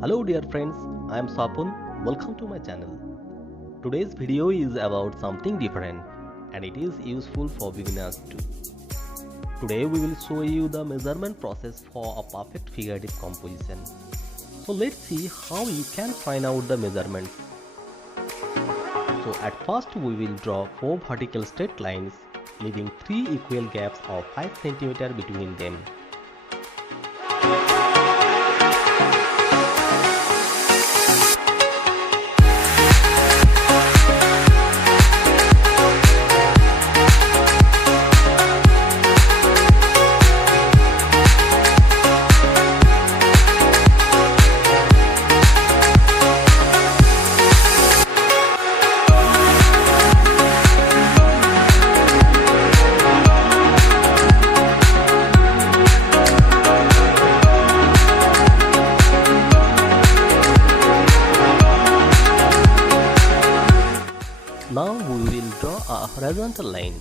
Hello dear friends, I am Swapan. Welcome to my channel. Today's video is about something different and it is useful for beginners too. Today we will show you the measurement process for a perfect figurative composition. So let's see how you can find out the measurements. So at first we will draw 4 vertical straight lines leaving 3 equal gaps of 5 cm between them. Now we will draw a horizontal line.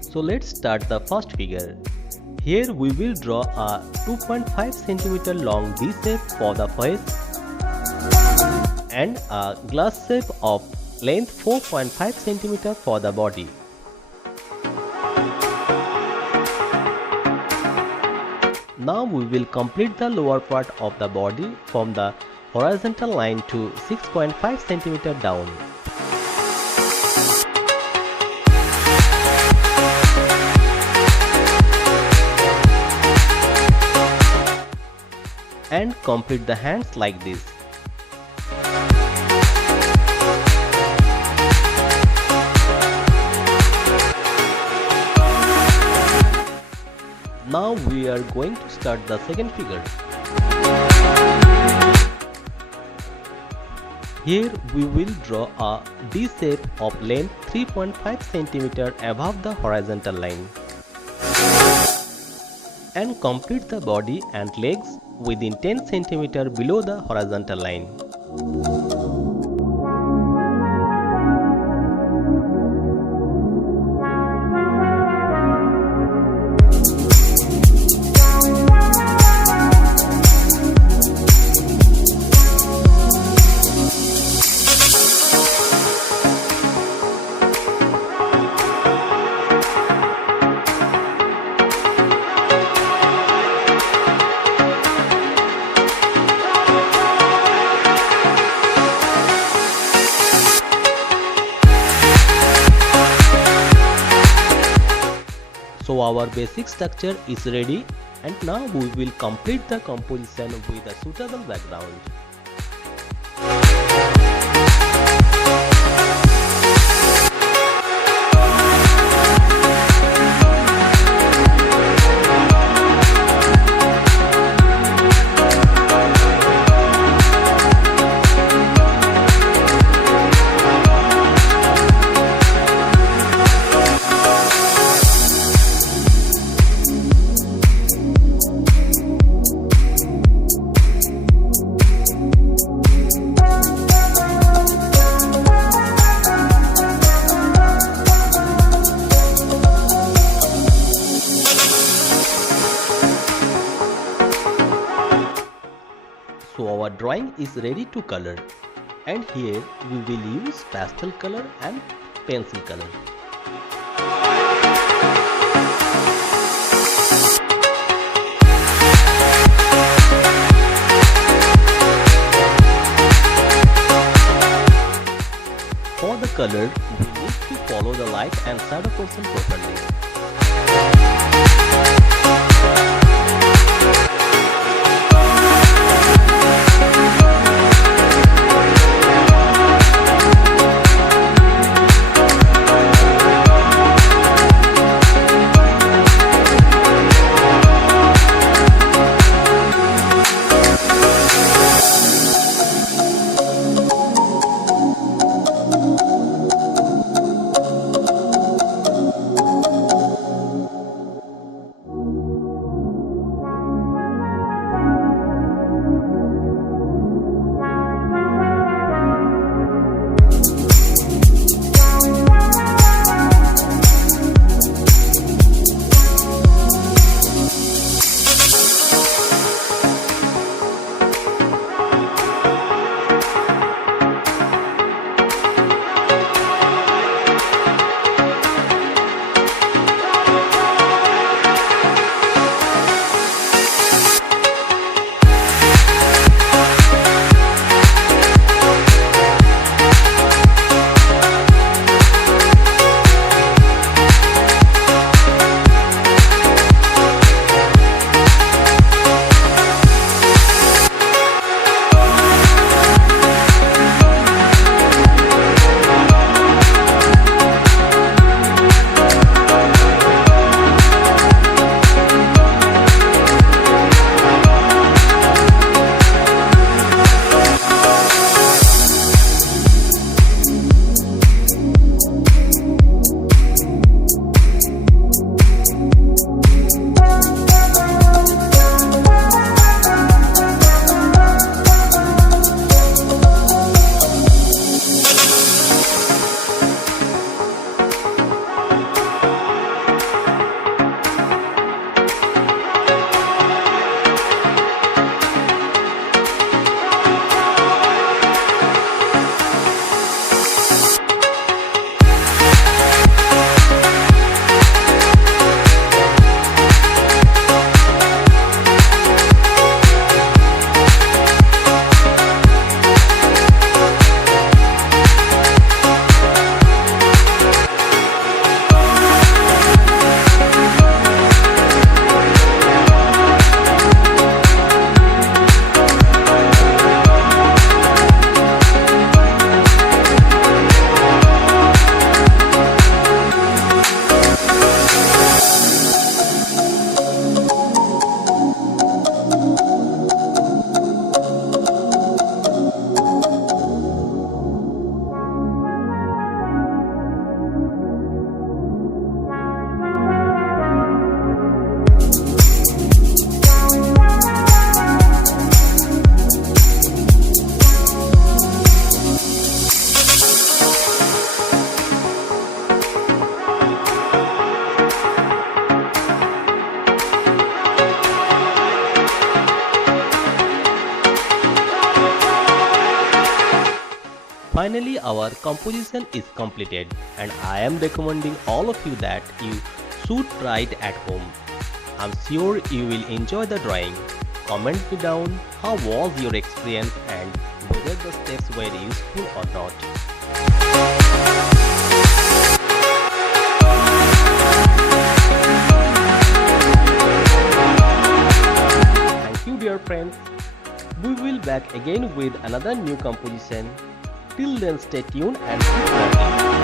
So let's start the first figure. Here we will draw a 2.5 cm long V shape for the face and a glass shape of length 4.5 cm for the body. Now we will complete the lower part of the body from the horizontal line to 6.5 cm down. And complete the hands like this. Now we are going to start the second figure. Here we will draw a D shape of length 3.5 cm above the horizontal line and complete the body and legs within 10 cm below the horizontal line. So our basic structure is ready and now we will complete the composition with a suitable background. So our drawing is ready to color and here we will use pastel color and pencil color. For the color, we need to follow the light and shadow portion properly. our composition is completed, and I am recommending all of you that you should try it at home. I'm sure you will enjoy the drawing. Comment me down how was your experience and whether the steps were useful or not. Thank you, dear friends. We will back again with another new composition. Till then, stay tuned and keep learning.